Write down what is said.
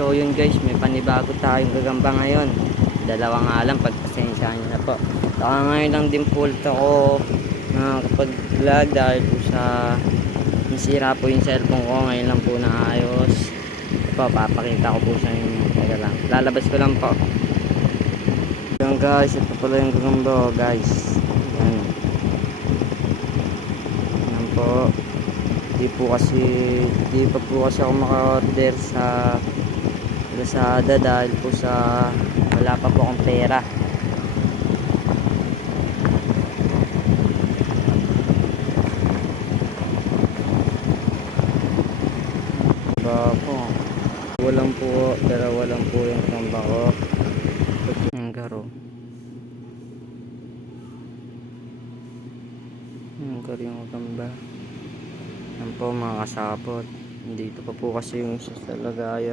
So yun guys, may panibago tayong gagamba ngayon. Dalawa nga lang, pagpasensyahan nyo na po. Saka ngayon lang din po ulit ako nakakapag-vlog dahil po sa nasira po yung cellphone ko. Ngayon lang po naayos. Ito po, papakita ko po sa inyo. Teka lang, lalabas ko lang po. Yan guys, ito pala yung gagamba guys. Yan. Yan po. Di pa po kasi ako maka-order sa Lazada dahil po sa wala pa po akong pera. Ba po. Walang po yung gagamba ko. Ang garo. Ang garo yung gagamba. Yan po mga kasapot. Dito pa po kasi yung sa lagayan.